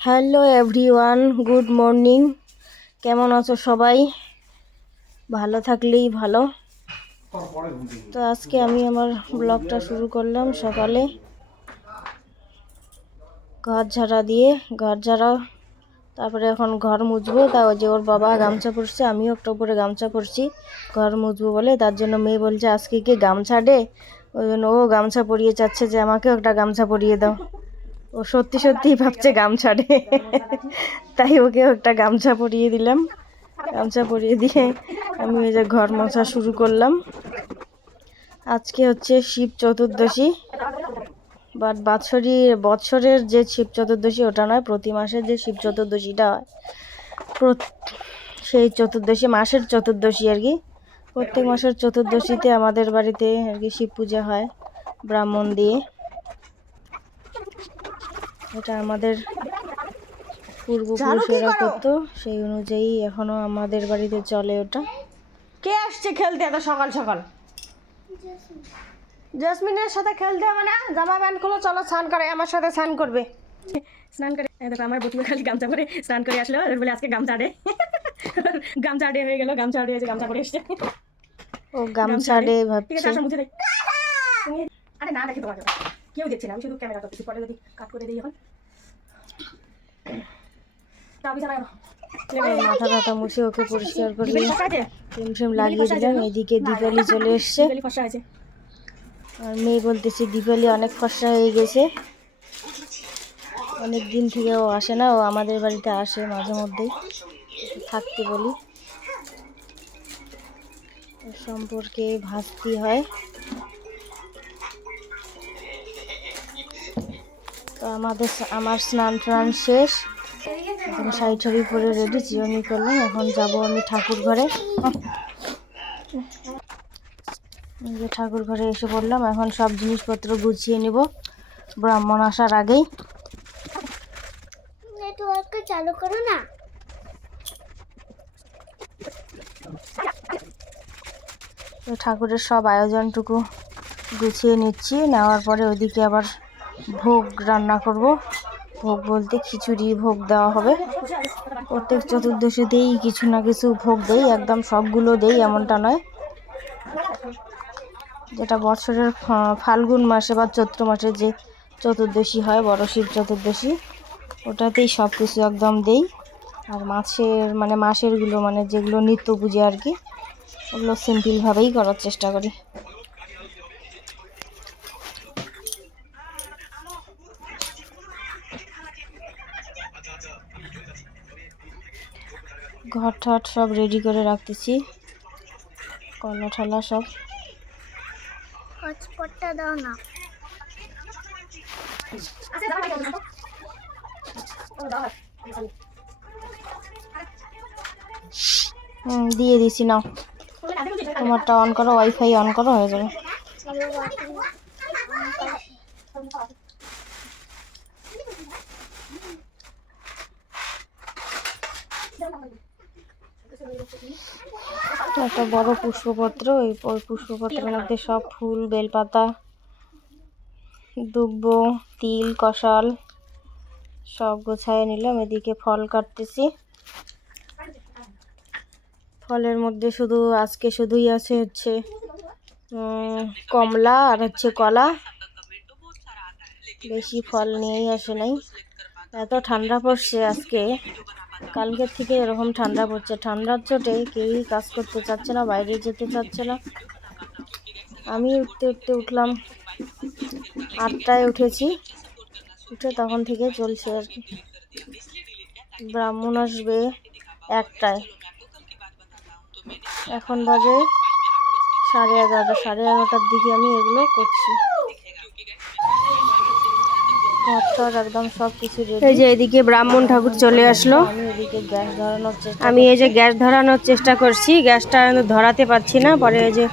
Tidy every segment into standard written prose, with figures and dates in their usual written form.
Hello everyone, good morning. কেমন আছো সবাই? ভালো থাকলেই ভালো। তো আজকে আমি আমার ব্লগটা শুরু করলাম সকালে ঘর ঝাড়া দিয়ে। তারপরে এখন ঘর মুছবো। তা ওই যে ওর বাবা গামছা পরছে, আমিও একটা উপরে গামছা পরছি ঘর মুছবো বলে। তার জন্য মেয়ে বলছে আজকে কি গামছা ডে, ওই জন্য ও গামছা পরিয়ে চাচ্ছে যে আমাকেও একটা গামছা পরিয়ে দাও। ও সত্যি সত্যিই ভাবছে গামছা ডে, তাই ওকে একটা গামছা পরিয়ে দিলাম। গামছা পরিয়ে দিয়ে আমি ওই যে ঘর মোছা শুরু করলাম। আজকে হচ্ছে শিব চতুর্দশী, বাট বৎসরের যে শিব চতুর্দশী ওটা নয়, প্রতি মাসের যে শিব চতুর্দশীটা হয় সেই চতুর্দশী, মাসের চতুর্দশী আর কি। প্রত্যেক মাসের চতুর্দশীতে আমাদের বাড়িতে আর কি শিব পূজা হয় ব্রাহ্মণ দিয়ে। এটা আমাদের পূর্বপুরুষেরা করতো, সেই অনুযায়ী এখনো আমাদের বাড়িতে চলে ওটা। কে আসছে খেলতে এত সকাল সকাল? জেসমিনের সাথে খেলতে হবে না, জামা প্যান্ট খুলো, চলো স্নান করে, আমার সাথে স্নান করবে। স্নান করে দেখো আমার বতুয়া খালি গামছা পরে স্নান করে আসলো, বলে আজকে গামছা ডে। গামছা ডে হয়ে গেল, গামছা ডে হয়েছে, গামছা পরে এসছে। ও গামছা ডে ভাবছে। ঠিক আছে, আসো মুছে দেই। আরে না, দেখি তোমাকে কেউ দেখছে না, আমি শুধু ক্যামেরা করতেছি, পরে যদি কাট করে দিই এখন। মাথা টাথা মুছে ওকে পরিষ্কার করে ক্রিম লাগিয়ে দিলাম। এদিকে দীপালি চলে এসছে, আর মেয়ে বলতেছে দীপালি অনেক ফর্সা হয়ে গেছে। অনেক দিন থেকে ও আসে না, ও আমাদের বাড়িতে আসে মাঝে মধ্যেই, থাকতে বলি। ওর সম্পর্কে ভাস্তি হয়। তো আমার স্নান টান শেষ, এখন শাড়ি ঠাড়ি পরে রেডি, চিরুনি করলাম। এখন যাব আমি ঠাকুর ঘরে। ঠাকুর ঘরে এসে পড়লাম, এখন সব জিনিসপত্র গুছিয়ে নেব ব্রাহ্মণ আসার আগেই। চালু করো না। ঠাকুরের সব আয়োজনটুকু গুছিয়ে নিচ্ছি, নেওয়ার পরে ওইদিকে আবার ভোগ রান্না করব। ভোগ বলতে খিচুড়ি ভোগ দেওয়া হবে। প্রত্যেক চতুর্দশীতেই কিছু না কিছু ভোগ দেই, একদম সবগুলো দেই এমনটা নয়। যেটা বছরের ফাল্গুন মাসে বা চৈত্র মাসে যে চতুর্দশী হয়, বড় শিব চতুর্দশী, ওটাতেই সব কিছু একদম দেই। আর মাসেরগুলো মানে যেগুলো নিত্য পূজা আর কি, ওগুলো সিম্পলভাবেই করার চেষ্টা করি। ঘর ঠাট সব রেডি করে রাখতেছি, কলা ঠলা সব। দাও না, দিয়ে দিছি। নাও তোমারটা অন করো, ওয়াইফাই অন করো, হয়ে যাবে। একটা বড় পুষ্পপত্র, ওই পুষ্পপত্রের মধ্যে সব ফুল, বেলপাতা, দুব্ব, তিল, কষাল সব গোছায় নিলাম। এদিকে ফল কাটতেছি। ফলের মধ্যে আজকে শুধুই আছে হচ্ছে কমলা আর হচ্ছে কলা। বেশি ফল নিয়েই আসে নাই। এত ঠান্ডা পড়ছে আজকে, কালকের থেকে এরকম ঠান্ডা পড়ছে। ঠান্ডার চোটে কেউই কাজ করতে চাচ্ছে না, বাইরে যেতে চাচ্ছে না। আমি উঠলাম 8টায় উঠেছি, উঠে তখন থেকে চলছে আর কি। ব্রাহ্মণ আসবে 1টায়, এখন বাজে 11:30। 11:30টার দিকে আমি এগুলো করছি। একদম সবকিছু রেডি। এই যে এদিকে ব্রাহ্মণ ঠাকুর চলে আসলো। আমি এই যে গ্যাস ধরানোর চেষ্টা করছি, গ্যাসটা ধরাতে পারছি না। পরে এই যে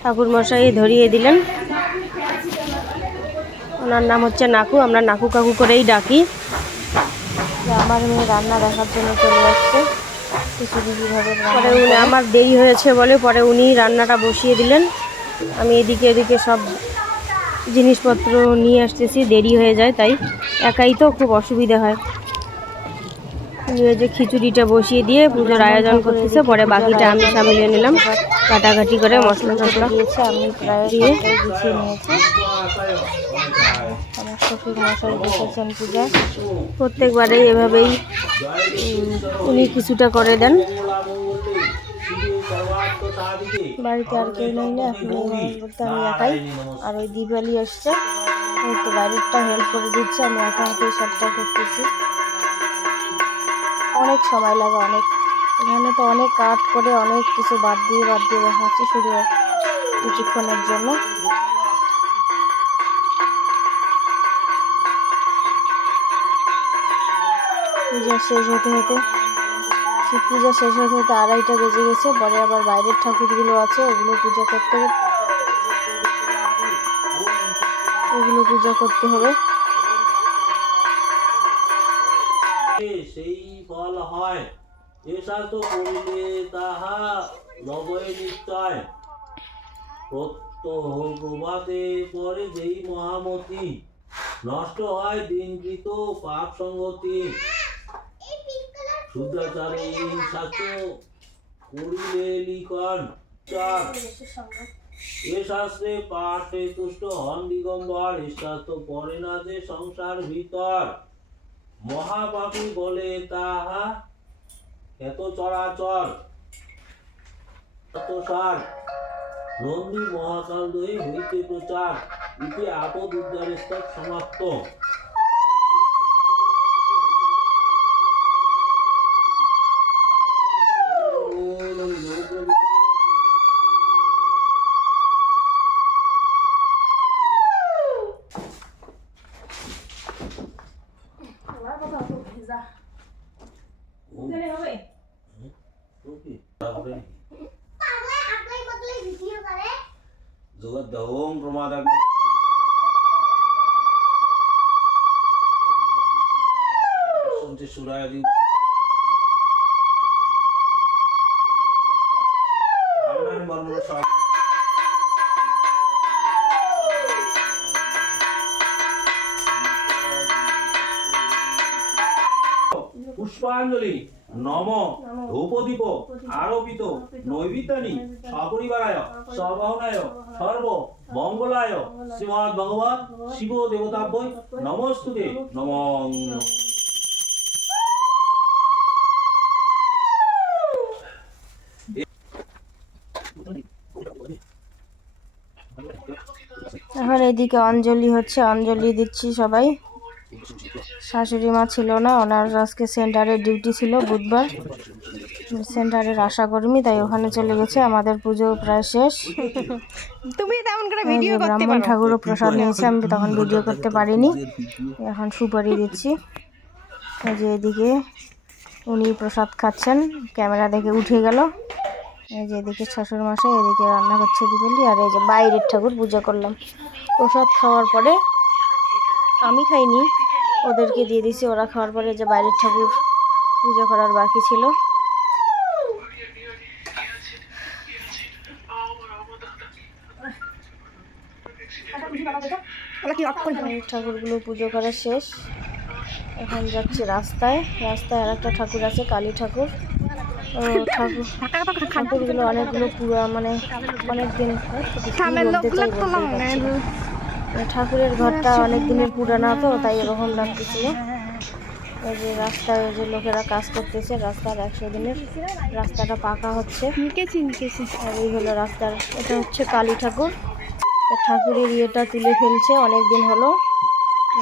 ঠাকুর মশাই ধরিয়ে দিলেন। ওনার নাম হচ্ছে নাকু, আমরা নাকু কাকু করেই ডাকি। আমার মেয়ে রান্না দেখার জন্য চলে আসছে খিচুড়িভাবে। পরে আমার দেরি হয়েছে বলে পরে উনি রান্নাটা বসিয়ে দিলেন। আমি এদিকে সব জিনিসপত্র নিয়ে আসতেছি, দেরি হয়ে যায়, তাই একাই তো খুব অসুবিধা হয়। এই যে খিচুড়িটা বসিয়ে দিয়ে পুজোর আয়োজন করতেছে, পরে বাকিটা আমি সামলিয়ে নিলাম কাটাকাটি করে মশলা টশলা দিয়েছে, আমি প্রায় দিয়ে গুছিয়ে নিয়েছি। আমার শ্বশুর মশাই বসেছেন পূজা, প্রত্যেকবারেই এভাবেই উনি কিছুটা করে দেন। বাড়িতে আর কেউ নেই না, এখন এই মানুষ বলতে আমি একাই, আর ওই দিওয়ালি আসছে, একটু বাইরেরটা হেল্প করে দিচ্ছে, আমি একা হাতেই সবটা করতেছি। অনেক সময় লাগে, অনেক, এখানে তো অনেক কাট করে অনেক কিছু বাদ দিয়ে দেখাচ্ছি শুধু কিছুক্ষণের জন্য। পূজা শেষ হতে শিব পূজা শেষ হতে 2:30 বেজে গেছে। পরে আবার বাইরের ঠাকুরগুলো আছে, ওগুলো পূজা করতে হবে। সেই ফল হয়, এসা তো করিলে তাহা লবয় নিশ্চয়। প্রভাতে পরে যেই মহামতি, নষ্ট হয় দিনকৃত পাপ সঙ্গতি। শুদ্ধাচারে এই শাস্ত্র করিলে লিখন চার, এ শাস্ত্রে পাঠে তুষ্ট হন দিগম্বর। এ শাস্ত্র পড়ে না যে সংসার ভিতর, মহাপাপী বলে তাহা এত চরাচর। সার নন্দী মহাকাল দয়ে হইতে প্রচার, ইতি আপদ উদ্ধারের স্তব সমাপ্ত। জগৎ দহং প্রমাদাগ্নি শুনছে সুরায়াদি পুষ্পাঞ্জলি নম ধূপদীপ আরোপিত নৈবেদ্যানি সপরিবারায় সবাহনায় সর্ব মঙ্গলায় শ্রীমদ্ ভগবৎ শিব দেবতাভ্যৈ নমস্তুতে নমঃ। এখন এদিকে অঞ্জলি হচ্ছে, অঞ্জলি দিচ্ছি সবাই। শাশুড়ি মা ছিল না, ওনার আজকে সেন্টারে ডিউটি ছিল, বুধবার সেন্টারের আশাকর্মী, তাই ওখানে চলে গেছে। আমাদের পুজো প্রায় শেষ। তুমি তেমন করে ভিডিও করতে পারো। ব্রাহ্মণ ঠাকুরও প্রসাদ নিয়েছে, আমি তখন ভিডিও করতে পারিনি। এখন সুপারি দিচ্ছি। এই যে এদিকে উনি প্রসাদ খাচ্ছেন, ক্যামেরা দেখে উঠে গেল। এই যে এদিকে শ্বশুর মশাই, এদিকে রান্না করছে দিবেলি, আর এই যে বাইরের ঠাকুর পূজা করলাম। প্রসাদ খাওয়ার পরে আমি খাইনি, ওদেরকে দিয়ে দিছি, ওরা খাওয়ার পরে যে বাইরের ঠাকুর পূজা করার বাকি ছিল। ঠাকুরগুলো পুজো করা শেষ, এখন যাচ্ছি রাস্তায়। আর একটা ঠাকুর আছে, কালী ঠাকুর। ঠাকুরগুলো অনেকগুলো পুরো, মানে অনেক দিন, ঠাকুরের ঘরটা অনেক দিনের পুরানো তো, তাই এরকম লাগতেছিল। এই যে রাস্তায় যে লোকেরা কাজ করতেছে, রাস্তার 100 দিনের রাস্তাটা পাকা হচ্ছে। আর এই হলো রাস্তার, এটা হচ্ছে কালী ঠাকুর। ঠাকুরের ইয়েটা তুলে ফেলছে, অনেক দিন হলো।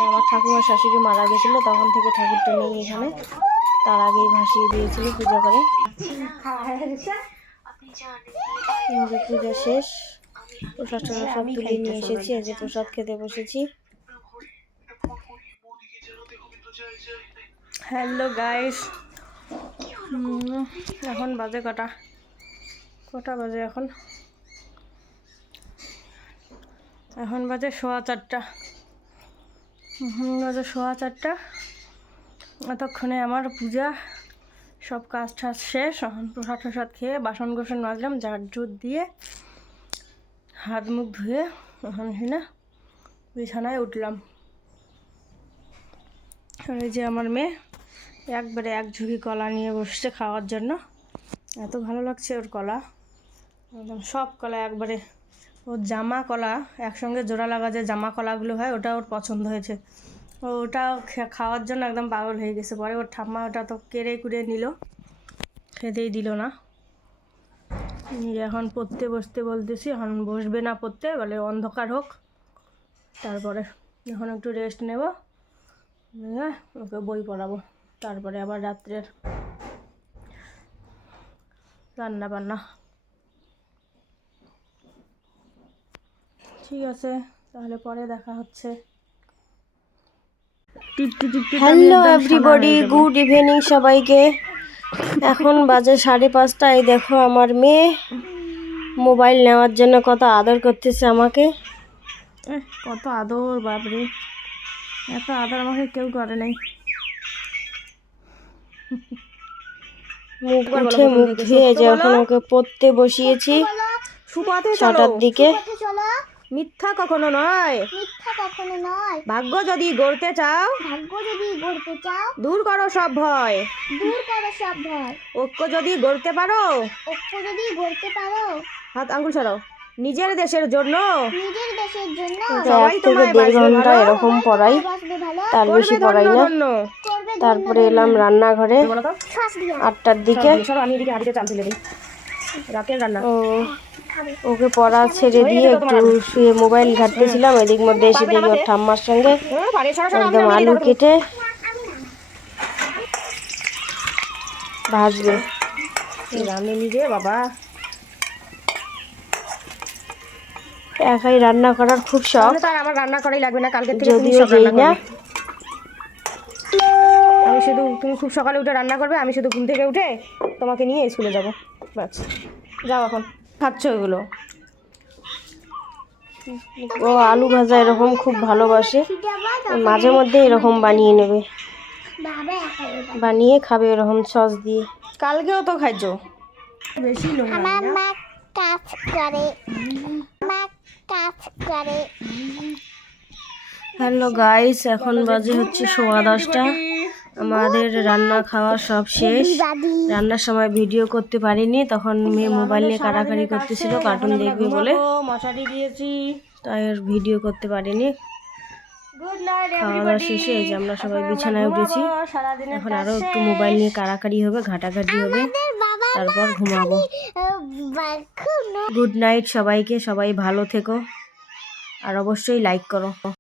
আমার ঠাকুমার শাশুড়ি মারা গেছিলো, তখন থেকে ঠাকুরটা নেই এখানে, তার আগেই ভাসিয়ে দিয়েছিল পূজা করে। পূজা শেষ, প্রসাদ সব তুলে নিয়ে এসেছি, এই যে প্রসাদ খেতে বসেছি। হ্যালো গাইস, এখন বাজে কটা বাজে, এখন বাজে 4:15। বাজে 4:15। এতক্ষণে আমার পূজা সব কাজ টাজ শেষ। এখন প্রসাদ খেয়ে বাসন কোসন মাজলাম, ঝাড় ঝুট দিয়ে হাত মুখ ধুয়ে এখন না বিছানায় উঠলাম। আর এই যে আমার মেয়ে, একবারে এক ঝুড়ি কলা নিয়ে বসছে খাওয়ার জন্য। এত ভালো লাগছে ওর কলা, একদম সব কলা একবারে। ওর জামা কলা একসঙ্গে জোড়া লাগা যে জামা কলাগুলো হয় ওটা ওর পছন্দ হয়েছে। ওটা খাওয়ার জন্য একদম পাগল হয়ে গেছে। পরে ওর ঠাম্মা ওটা তো কেড়ে কুড়ে নিল, খেতেই দিল না। এখন পড়তে বসতে বলতেছি, এখন বসবে না পড়তে, বলে অন্ধকার হোক তারপরে। এখন একটু রেস্ট নেব, নিয়ে ওকে বই পড়াবো, তারপরে আবার রাত্রের রান্না বান্না। ঠিক আছে, তাহলে পরে দেখা হচ্ছে। হ্যালো এভরিবডি, গুড ইভিনিং সবাইকে। এখন বাজে 5:30। এই দেখো আমার মেয়ে মোবাইল নেওয়ার জন্য কত আদর করতেছে আমাকে। কত আদর, বাপরে এত আদর আমাকে কেউ করে নাই। মুখ উঠে মুখ ধুয়ে যে এখন ওকে পড়তে বসিয়েছি 6টার দিকে। মিথ্যা কখনো নয়, মিথ্যা কখনো নয়। ভাগ্য যদি গড়তে চাও, ভাগ্য যদি গড়তে চাও, দূর করো সব ভয়। দূর করো সব ভয়। ঐক্য যদি গড়তে পারো, ঐক্য যদি গড়তে পারো, হাত আঙ্গুল সরাও, নিজের দেশের জন্য, নিজের দেশের জন্য সবাই তোমায় 1.5 ঘন্টা এরকম পড়াই, বাঁচবে ভালো, তার বেশি পড়াই না। করবে তারপরে এলাম রান্নাঘরে শ্বাস দিয়ে 8টার দিকে। আমি এদিকে হাঁড়িতে চাল তুলে দিই, রাতের রান্না। ওকে পড়া ছেড়ে দিয়ে একটু শুয়ে মোবাইল ঘাঁটতেছিলাম। এদিক মধ্যে এসে দেখি ওর ঠাম্মার সঙ্গে একদম আলু কেটে ভাজবে। রান্না নিজে বাবা, একাই রান্না করার খুব শখ, তাই আমার রান্না করাই লাগবে না, কালকে থেকে তুমি যদিও সব যেই রান্না না। করবে। আমি শুধু, তুমি খুব সকালে উঠে রান্না করবে, আমি শুধু ঘুম থেকে উঠে তোমাকে নিয়ে স্কুলে যাব, বাস। যাও এখন, খাচ্ছ এগুলো। ও আলু ভাজা এরকম খুব ভালোবাসে, মাঝে মধ্যে এরকম বানিয়ে নেবে, বাবা একাই বানিয়ে খাবে এরকম সস দিয়ে। কালকেও তো খাইছ বেশি নোংরা। আমার মা কাজ করে, মা কাজ করে। হ্যালো গাইস, এখন বাজে হচ্ছে 10:15। আমাদের রান্না খাওয়া সব শেষ। রান্নার সময় ভিডিও করতে পারিনি, তখন মেয়ে মোবাইল নিয়ে কাড়াকাড়ি করতেছিল কার্টুন দেখবে বলে, মশারি দিয়েছি। তাই আর ভিডিও করতে পারিনি। খাওয়া দাওয়া শেষে এই যে আমরা সবাই বিছানায় উঠেছি। এখন আরও একটু মোবাইল নিয়ে কাড়াকাড়ি হবে, ঘাটাঘাটি হবে, তারপর ঘুমাবো। গুড নাইট সবাইকে, সবাই ভালো থেকো, আর অবশ্যই লাইক করো।